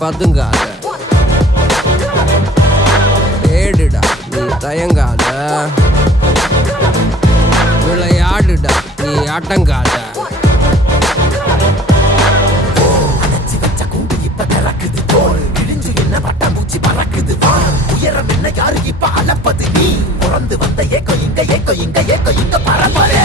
பதுங்காத, ஏடுடா நீ தயங்காத, விளையாடுடா நீ அடங்காத. உயரம் என்ன யாரு இப்ப அளப்பது, நீ பிறந்து வந்த ஏக்கோ இங்க ஏக்கோ இங்க ஏக்கோ இங்க பரம்பரை.